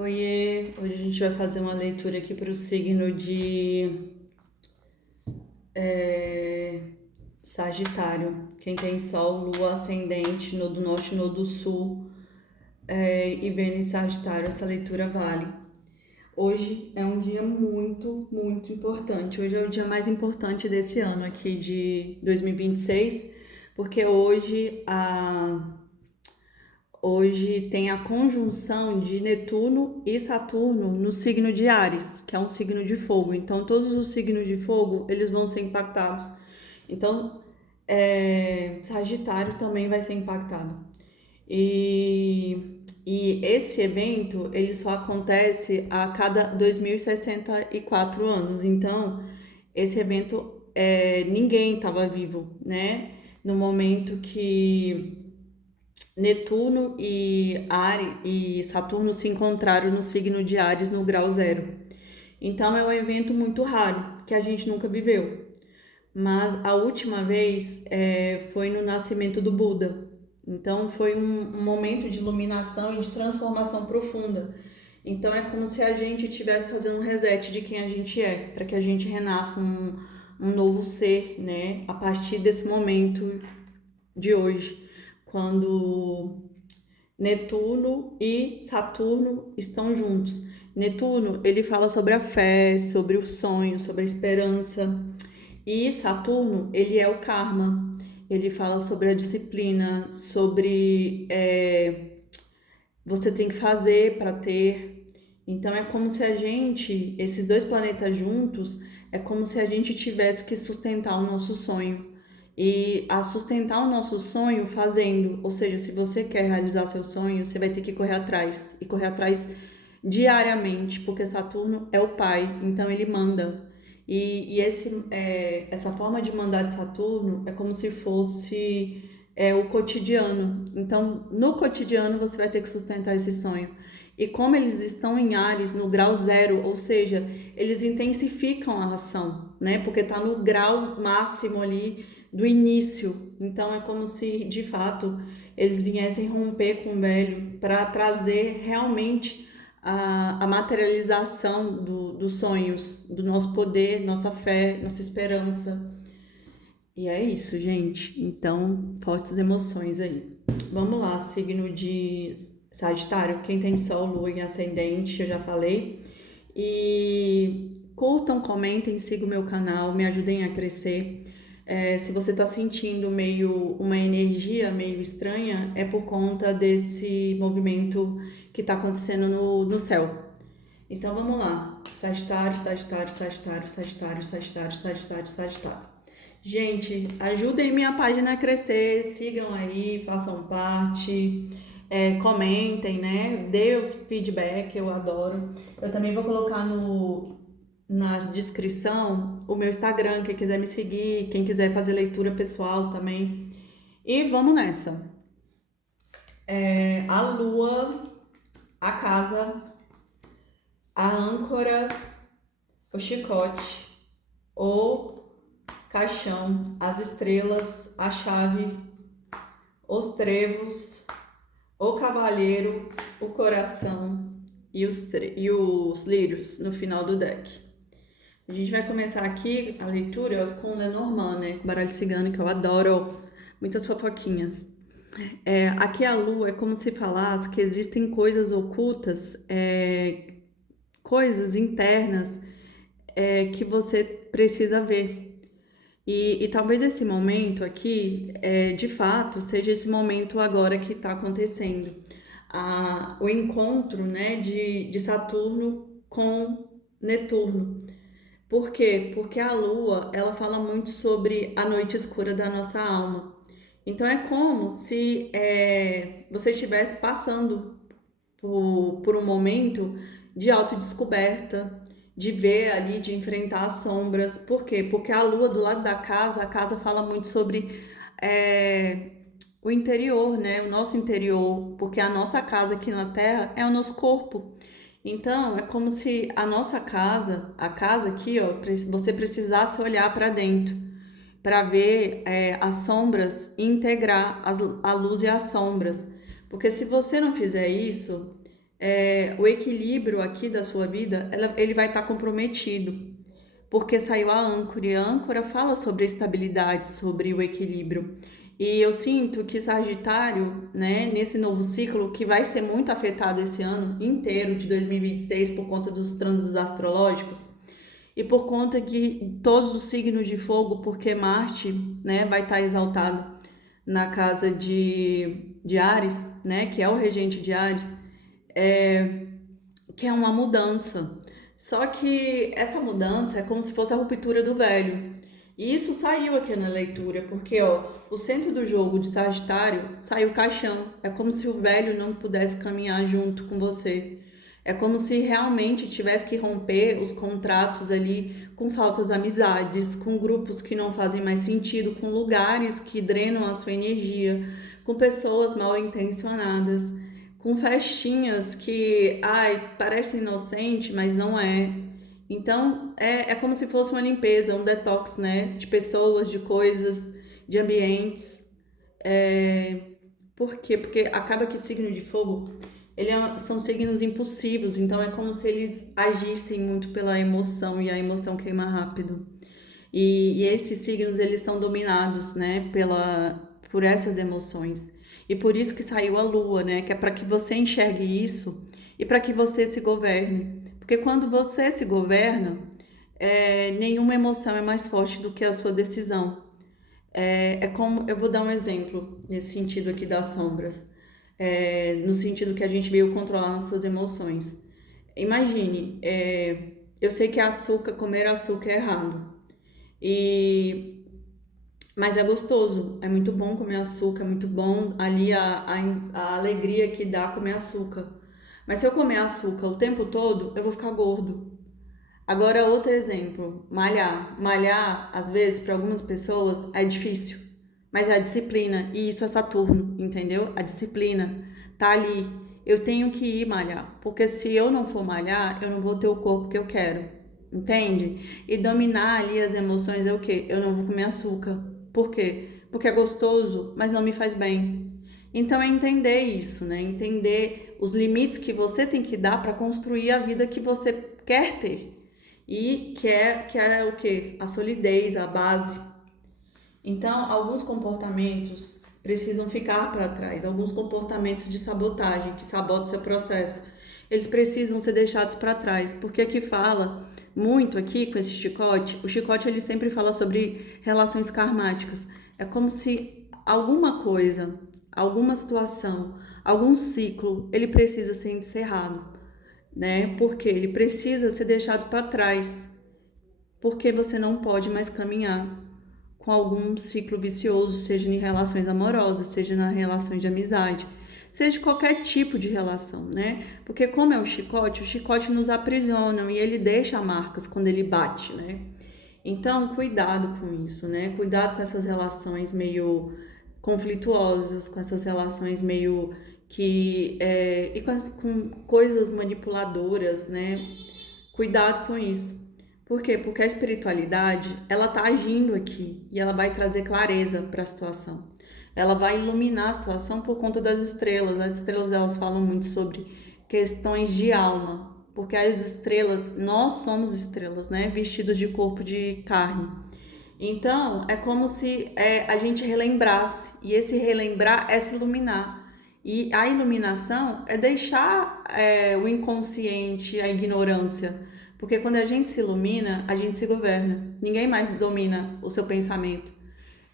Oiê, hoje a gente vai fazer uma leitura aqui para o signo de Sagitário. Quem tem Sol, Lua, Ascendente, Nodo Norte, Nodo Sul e Vênus em Sagitário, essa leitura vale. Hoje é um dia muito, muito importante. Hoje é o dia mais importante desse ano aqui de 2026, porque Hoje tem a conjunção de Netuno e Saturno no signo de Áries, que é um signo de fogo. Então, todos os signos de fogo, eles vão ser impactados. Então, Sagitário também vai ser impactado. E esse evento, ele só acontece a cada 2064 anos. Então, esse evento, ninguém estava vivo, né? No momento que Netuno e Saturno se encontraram no signo de Áries no grau zero. Então é um evento muito raro, que a gente nunca viveu. Mas a última vez foi no nascimento do Buda. Então foi um momento de iluminação e de transformação profunda. Então é como se a gente estivesse fazendo um reset de quem a gente é, para que a gente renasça um novo ser, né? A partir desse momento de hoje, quando Netuno e Saturno estão juntos. Netuno, ele fala sobre a fé, sobre o sonho, sobre a esperança. E Saturno, ele é o karma. Ele fala sobre a disciplina, sobre você tem que fazer para ter. Então é como se esses dois planetas juntos, é como se a gente tivesse que sustentar o nosso sonho. E a sustentar o nosso sonho fazendo, ou seja, se você quer realizar seu sonho, você vai ter que correr atrás e correr atrás diariamente, porque Saturno é o pai, então ele manda. Essa forma de mandar de Saturno é como se fosse o cotidiano. Então, no cotidiano, você vai ter que sustentar esse sonho. E como eles estão em Áries no grau zero, ou seja, eles intensificam a ação, né? Porque está no grau máximo ali do início. Então, é como se, de fato, eles viessem romper com o velho para trazer realmente a materialização dos sonhos, do nosso poder, nossa fé, nossa esperança. E é isso, gente. Então, fortes emoções aí. Vamos lá, signo de Sagitário. Quem tem Sol, Lua em Ascendente, eu já falei. E curtam, comentem, sigam o meu canal, me ajudem a crescer. Se você está sentindo uma energia meio estranha, é por conta desse movimento que está acontecendo no céu. Então vamos lá. Sagitário, Sagitário, Sagitário, Sagitário, Sagitário, Sagitário, Sagitário. Gente, ajudem minha página a crescer, sigam aí, façam parte, comentem, né? Dê os feedback, eu adoro. Eu também vou colocar na descrição o meu Instagram, quem quiser me seguir, quem quiser fazer leitura pessoal também. E vamos nessa. A lua, a casa, a âncora, o chicote, o caixão, as estrelas, a chave, os trevos, o cavalheiro, o coração e os lírios no final do deck. A gente vai começar aqui a leitura com o Lenormand, né? Baralho cigano, que eu adoro. Muitas fofoquinhas. Aqui a lua é como se falasse que existem coisas ocultas, coisas internas que você precisa ver. E talvez esse momento aqui, de fato, seja esse momento agora que está acontecendo. O encontro, né, de Saturno com Netuno. Por quê? Porque a Lua, ela fala muito sobre a noite escura da nossa alma. Então é como se você estivesse passando por um momento de autodescoberta, de ver ali, de enfrentar as sombras. Por quê? Porque a lua do lado da casa, a casa fala muito sobre o interior, né? O nosso interior, porque a nossa casa aqui na Terra é o nosso corpo. Então, é como se a nossa casa, a casa aqui, ó, você precisasse olhar para dentro, para ver as sombras e integrar a luz e as sombras. Porque se você não fizer isso, O equilíbrio aqui da sua vida, ele vai estar comprometido, porque saiu a âncora, e a âncora fala sobre a estabilidade, sobre o equilíbrio. E eu sinto que Sagitário, né, nesse novo ciclo, que vai ser muito afetado esse ano inteiro de 2026 por conta dos trânsitos astrológicos, e por conta que todos os signos de fogo, porque Marte, né, vai estar exaltado na casa de Áries, né, que é o regente de Áries, que é uma mudança. Só que essa mudança é como se fosse a ruptura do velho. E isso saiu aqui na leitura, porque ó, o centro do jogo de Sagitário saiu caixão. É como se o velho não pudesse caminhar junto com você. É como se realmente tivesse que romper os contratos ali com falsas amizades, com grupos que não fazem mais sentido, com lugares que drenam a sua energia, com pessoas mal intencionadas, com festinhas que, ai, parece inocente, mas não é. Então, é como se fosse uma limpeza, um detox, né? De pessoas, de coisas, de ambientes. É, por quê? Porque acaba que signo de fogo, são signos impulsivos, então é como se eles agissem muito pela emoção, e a emoção queima rápido. E esses signos, eles são dominados, né, por essas emoções. E por isso que saiu a lua, né, que é para que você enxergue isso e para que você se governe. Porque quando você se governa, nenhuma emoção é mais forte do que a sua decisão. É como, eu vou dar um exemplo nesse sentido aqui das sombras, no sentido que a gente veio controlar nossas emoções. Imagine, eu sei que comer açúcar é errado, e mas é gostoso, é muito bom comer açúcar, é muito bom ali a alegria que dá comer açúcar. Mas se eu comer açúcar o tempo todo, eu vou ficar gordo. Agora, outro exemplo, malhar. Malhar, às vezes, para algumas pessoas é difícil, mas é a disciplina, e isso é Saturno, entendeu? A disciplina tá ali. Eu tenho que ir malhar, porque se eu não for malhar, eu não vou ter o corpo que eu quero, entende? E dominar ali as emoções é o quê? Eu não vou comer açúcar. Por quê? Porque é gostoso, mas não me faz bem. Então é entender isso, né? Entender os limites que você tem que dar para construir a vida que você quer ter. E que é o quê? A solidez, a base. Então, alguns comportamentos precisam ficar para trás, alguns comportamentos de sabotagem que sabotam seu processo. Eles precisam ser deixados para trás, porque aqui fala muito aqui com esse chicote, o chicote ele sempre fala sobre relações karmáticas. É como se alguma coisa, alguma situação, algum ciclo, ele precisa ser encerrado, né? Porque ele precisa ser deixado para trás, porque você não pode mais caminhar com algum ciclo vicioso, seja em relações amorosas, seja nas relações de amizade, seja qualquer tipo de relação, né? Porque como é o chicote nos aprisiona e ele deixa marcas quando ele bate, né? Então, cuidado com isso, né? Cuidado com essas relações meio conflituosas, com essas relações meio e com coisas manipuladoras, né? Cuidado com isso. Por quê? Porque a espiritualidade, ela tá agindo aqui e ela vai trazer clareza para a situação. Ela vai iluminar a situação por conta das estrelas. As estrelas, elas falam muito sobre questões de alma, porque as estrelas, nós somos estrelas, né? Vestidos de corpo de carne. Então, é como se a gente relembrasse, e esse relembrar é se iluminar. E a iluminação é deixar o inconsciente, a ignorância. Porque quando a gente se ilumina, a gente se governa. Ninguém mais domina o seu pensamento.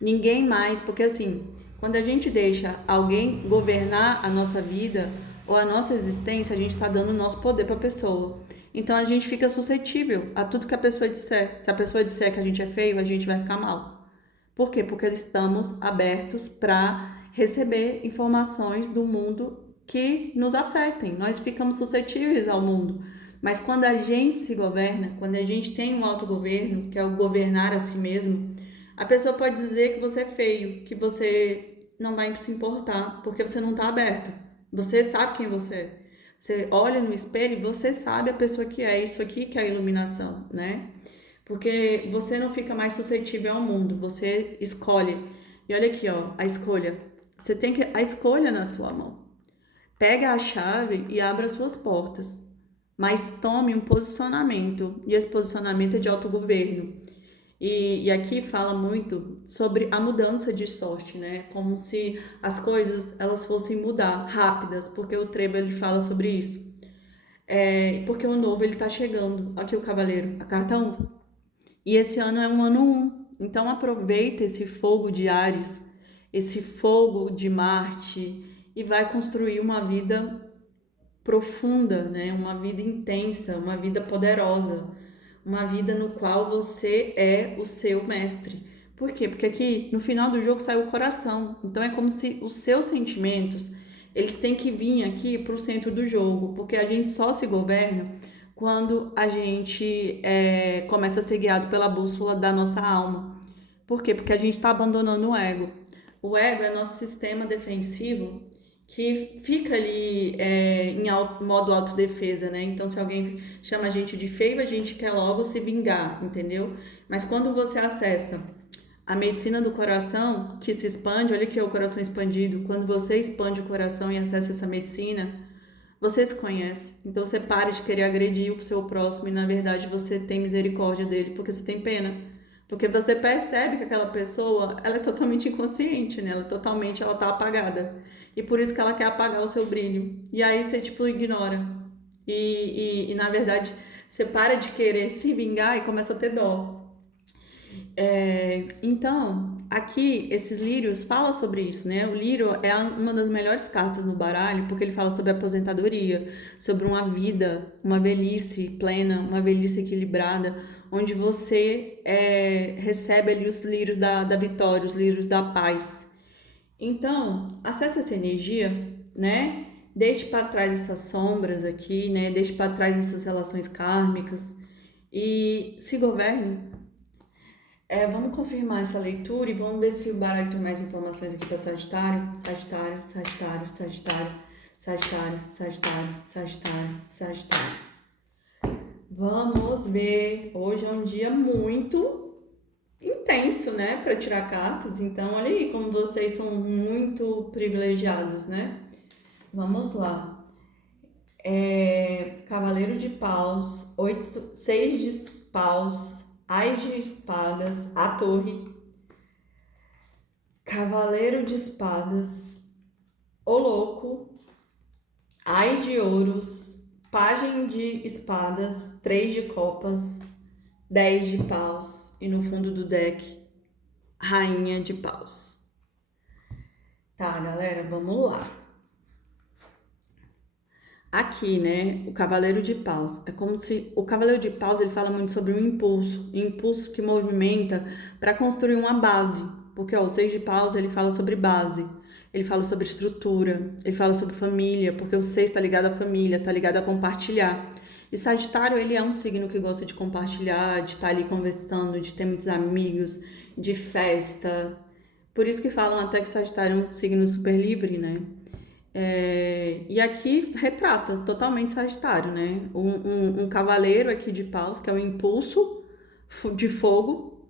Ninguém mais, porque assim, quando a gente deixa alguém governar a nossa vida ou a nossa existência, a gente está dando o nosso poder para a pessoa. Então a gente fica suscetível a tudo que a pessoa disser. Se a pessoa disser que a gente é feio, a gente vai ficar mal. Por quê? Porque estamos abertos para receber informações do mundo que nos afetem. Nós ficamos suscetíveis ao mundo. Mas quando a gente se governa, quando a gente tem um autogoverno, que é o governar a si mesmo, a pessoa pode dizer que você é feio, que você não vai se importar, porque você não está aberto. Você sabe quem você é. Você olha no espelho e você sabe a pessoa que é. Isso aqui que é a iluminação, né? Porque você não fica mais suscetível ao mundo, você escolhe. E olha aqui, ó, a escolha. Você tem a escolha na sua mão. Pega a chave e abra as suas portas, mas tome um posicionamento, e esse posicionamento é de autogoverno. E aqui fala muito sobre a mudança de sorte, né? Como se as coisas elas fossem mudar rápidas, porque o Trevo ele fala sobre isso. Porque o novo ele tá chegando. Aqui o Cavaleiro, a carta 1. E esse ano é um ano 1. Então aproveita esse fogo de Áries, esse fogo de Marte e vai construir uma vida profunda, né? Uma vida intensa, uma vida poderosa, uma vida no qual você é o seu mestre. Por quê? Porque aqui no final do jogo sai o coração. Então é como se os seus sentimentos eles têm que vir aqui para o centro do jogo, porque a gente só se governa quando a gente começa a ser guiado pela bússola da nossa alma. Por quê? Porque a gente está abandonando o ego. O ego é nosso sistema defensivo que fica ali em modo autodefesa, né? Então, se alguém chama a gente de feio, a gente quer logo se vingar, entendeu? Mas quando você acessa a medicina do coração, que se expande, olha que é o coração expandido, quando você expande o coração e acessa essa medicina, você se conhece. Então, você para de querer agredir o seu próximo e, na verdade, você tem misericórdia dele, porque você tem pena. Porque você percebe que aquela pessoa, ela é totalmente inconsciente, né? Ela tá apagada. E por isso que ela quer apagar o seu brilho. E aí você, tipo, ignora. Na verdade, você para de querer se vingar e começa a ter dó. Então, aqui, esses lírios falam sobre isso, né? O lírio é uma das melhores cartas no baralho, porque ele fala sobre aposentadoria, sobre uma vida, uma velhice plena, uma velhice equilibrada, onde você recebe ali os lírios da vitória, os lírios da paz. Então, acesse essa energia, né? Deixe para trás essas sombras aqui, né? Deixe para trás essas relações kármicas e se governe. Vamos confirmar essa leitura e vamos ver se o baralho tem mais informações aqui para Sagitário. Sagitário, Sagitário, Sagitário, Sagitário, Sagitário, Sagitário, Sagitário. Vamos ver. Hoje é um dia muito intenso, né, para tirar cartas. Então, olha aí como vocês são muito privilegiados, né? Vamos lá. Cavaleiro de Paus, 6 de Paus, Ai de Espadas, a Torre, Cavaleiro de Espadas, o Louco, Ai de Ouros, Pajem de Espadas, 3 de Copas, 10 de Paus e no fundo do deck, Rainha de Paus. Tá, galera, vamos lá. Aqui, né, o Cavaleiro de Paus. É como se o Cavaleiro de Paus ele fala muito sobre um impulso que movimenta para construir uma base. Porque ó, o Seis de Paus ele fala sobre base, ele fala sobre estrutura, ele fala sobre família, porque o Seis está ligado à família, está ligado a compartilhar. E Sagitário ele é um signo que gosta de compartilhar, de estar ali conversando, de ter muitos amigos, de festa. Por isso que falam até que Sagitário é um signo super livre, né? E aqui retrata totalmente Sagitário, né? Um cavaleiro aqui de paus, que é o impulso de fogo,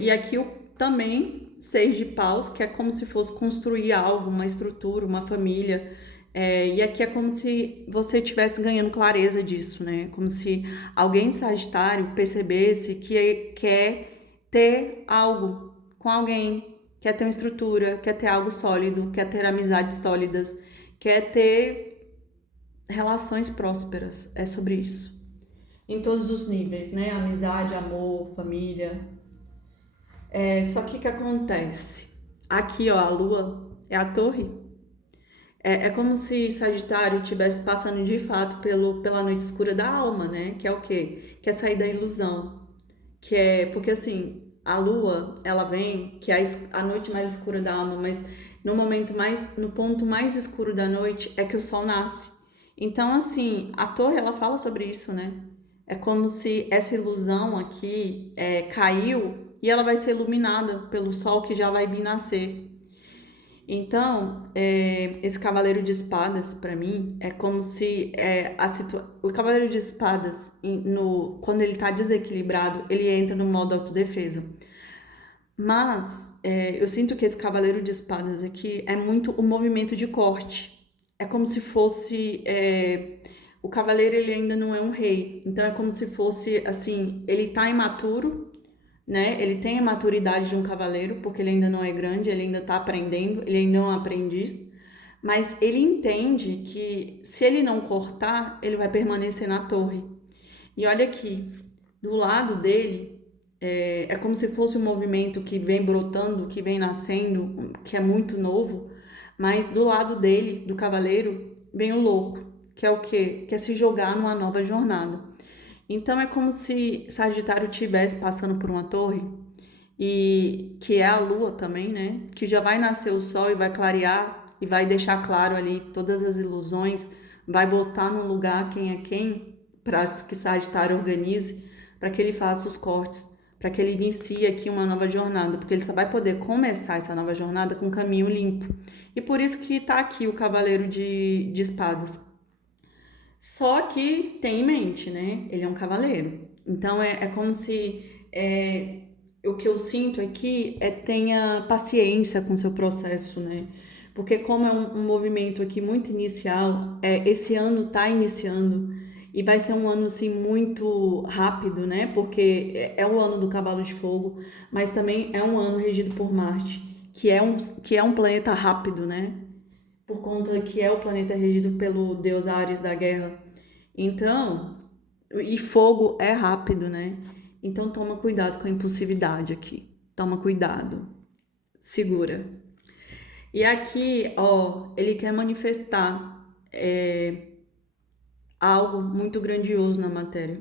e aqui também 6 de paus, que é como se fosse construir algo, uma estrutura, uma família. E aqui é como se você estivesse ganhando clareza disso, né? Como se alguém de Sagitário percebesse que quer ter algo com alguém, quer ter uma estrutura, quer ter algo sólido, quer ter amizades sólidas, quer ter relações prósperas. É sobre isso. Em todos os níveis, né? Amizade, amor, família. Só que o que acontece? Aqui, ó, a lua é a torre. É como se Sagitário estivesse passando de fato pela noite escura da alma, né? Que é o quê? Que é sair da ilusão. Porque assim, a lua, ela vem, que é a noite mais escura da alma, mas no ponto mais escuro da noite é que o sol nasce. Então, assim, a torre, ela fala sobre isso, né? É como se essa ilusão aqui caiu e ela vai ser iluminada pelo sol que já vai vir nascer. Então, esse Cavaleiro de Espadas, para mim, é como se o Cavaleiro de Espadas, quando ele tá desequilibrado, ele entra no modo autodefesa. Mas eu sinto que esse Cavaleiro de Espadas aqui é muito o movimento de corte. é como se fosse o cavaleiro, ele ainda não é um rei, então é como se fosse assim, ele tá imaturo, né? Ele tem a maturidade de um cavaleiro, porque ele ainda não é grande, ele ainda tá aprendendo, ele ainda é um aprendiz, mas ele entende que se ele não cortar, ele vai permanecer na torre. E olha aqui, do lado dele é como se fosse um movimento que vem brotando, que vem nascendo, que é muito novo, mas do lado dele, do cavaleiro, vem o louco, que é o quê? Que é se jogar numa nova jornada. Então é como se Sagitário estivesse passando por uma torre e que é a lua também, né? Que já vai nascer o sol e vai clarear e vai deixar claro ali todas as ilusões, vai botar no lugar quem é quem, para que Sagitário organize, para que ele faça os cortes, para que ele inicie aqui uma nova jornada, porque ele só vai poder começar essa nova jornada com um caminho limpo. E por isso que tá aqui o Cavaleiro de Espadas. Só que tem em mente, né? Ele é um cavaleiro. Então é como se o que eu sinto aqui é tenha paciência com o seu processo, né? Porque como é um movimento aqui muito inicial, esse ano tá iniciando e vai ser um ano assim muito rápido, né? Porque é o ano do Cavalo de Fogo, mas também é um ano regido por Marte, que é um planeta rápido, né? Por conta que é o planeta regido pelo deus Ares da guerra. Então, e fogo é rápido, né? Então toma cuidado com a impulsividade aqui. Toma cuidado. Segura. E aqui, ó, ele quer manifestar algo muito grandioso na matéria.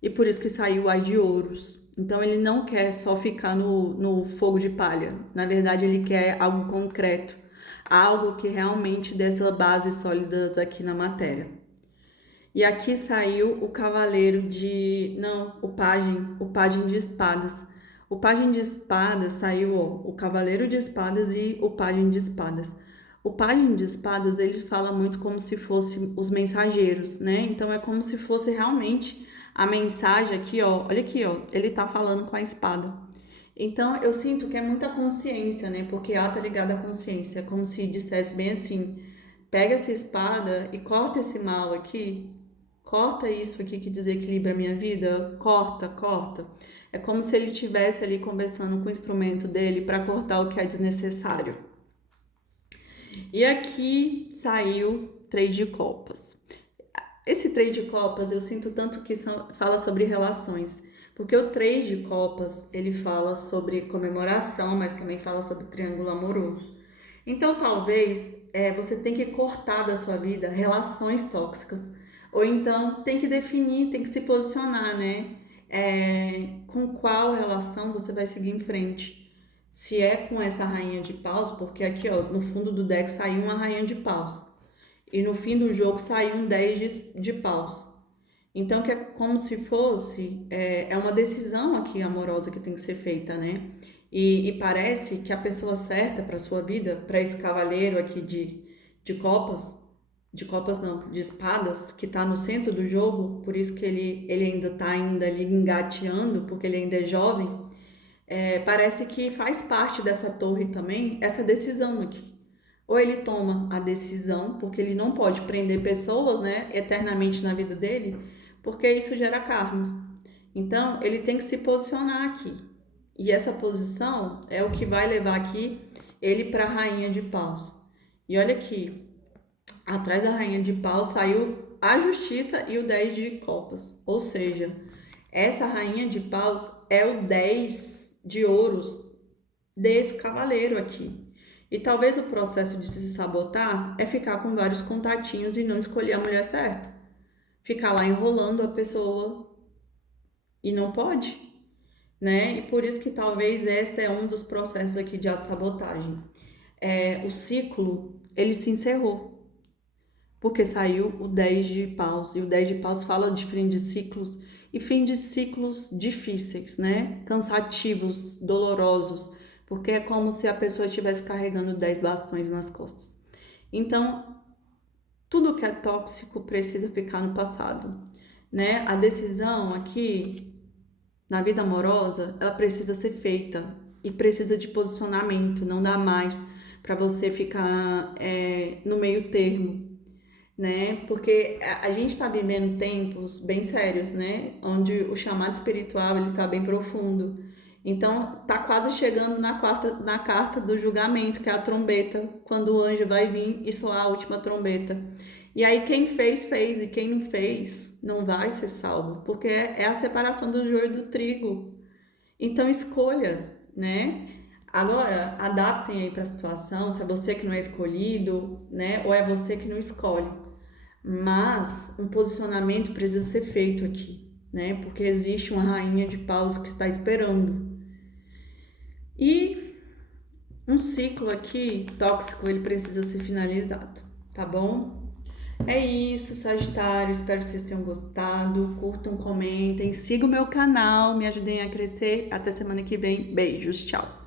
E por isso que saiu o As de Ouros. Então ele não quer só ficar no fogo de palha. Na verdade, ele quer algo concreto. Algo que realmente dê essa base sólidas aqui na matéria. E aqui saiu o cavaleiro de... Não, o pajem de espadas. O pajem de espadas saiu, ó, o cavaleiro de espadas e o pajem de espadas. O pajem de espadas, ele fala muito como se fossem os mensageiros, né? Então é como se fosse realmente a mensagem aqui, ó. Olha aqui, ó. Ele tá falando com a espada. Então eu sinto que é muita consciência, né? Porque A tá ligada à consciência. É como se dissesse bem assim: pega essa espada e corta esse mal aqui. Corta isso aqui que desequilibra a minha vida, corta, corta. É como se ele estivesse ali conversando com o instrumento dele para cortar o que é desnecessário. E aqui saiu Três de Copas. Esse Três de Copas eu sinto tanto que fala sobre relações, porque o Três de Copas ele fala sobre comemoração, mas também fala sobre triângulo amoroso. Então talvez você tenha que cortar da sua vida relações tóxicas, ou então tem que definir, tem que se posicionar, né? Com qual relação você vai seguir em frente. Se é com essa rainha de paus, porque aqui ó, no fundo do deck saiu uma rainha de paus. E no fim do jogo saiu um 10 de paus. Então, que é como se fosse uma decisão aqui amorosa que tem que ser feita, né? E parece que a pessoa certa para sua vida, para esse cavaleiro aqui de copas não, de espadas, que está no centro do jogo, por isso que ele ainda está ainda ali engateando, porque ele ainda é jovem, parece que faz parte dessa torre também essa decisão aqui. Ou ele toma a decisão, porque ele não pode prender pessoas, né, eternamente na vida dele, porque isso gera karmas. Então, ele tem que se posicionar aqui. E essa posição é o que vai levar aqui ele para a rainha de paus. E olha aqui, atrás da rainha de paus saiu a justiça e o 10 de copas. Ou seja, essa rainha de paus é o 10 de ouros desse cavaleiro aqui. E talvez o processo de se sabotar é ficar com vários contatinhos e não escolher a mulher certa. Ficar lá enrolando a pessoa e não pode, né? E por isso que talvez esse é um dos processos aqui de autossabotagem. O ciclo, ele se encerrou, porque saiu o 10 de paus, e o 10 de paus fala de fim de ciclos, e fim de ciclos difíceis, né? Cansativos, dolorosos, porque é como se a pessoa estivesse carregando 10 bastões nas costas. Então, tudo que é tóxico precisa ficar no passado, né? A decisão aqui, na vida amorosa, ela precisa ser feita e precisa de posicionamento, não dá mais para você ficar no meio termo, né? Porque a gente está vivendo tempos bem sérios, né? Onde o chamado espiritual ele está bem profundo. Então, tá quase chegando na carta do julgamento, que é a trombeta, quando o anjo vai vir e soar a última trombeta. E aí quem fez, fez, e quem não fez, não vai ser salvo, porque é a separação do joio do trigo. Então escolha, né? Agora, adaptem aí para a situação, se é você que não é escolhido, né? Ou é você que não escolhe. Mas um posicionamento precisa ser feito aqui, né? Porque existe uma rainha de paus que está esperando. E um ciclo aqui tóxico, ele precisa ser finalizado, tá bom? É isso, Sagitário. Espero que vocês tenham gostado. Curtam, comentem, sigam o meu canal, me ajudem a crescer. Até semana que vem. Beijos, tchau.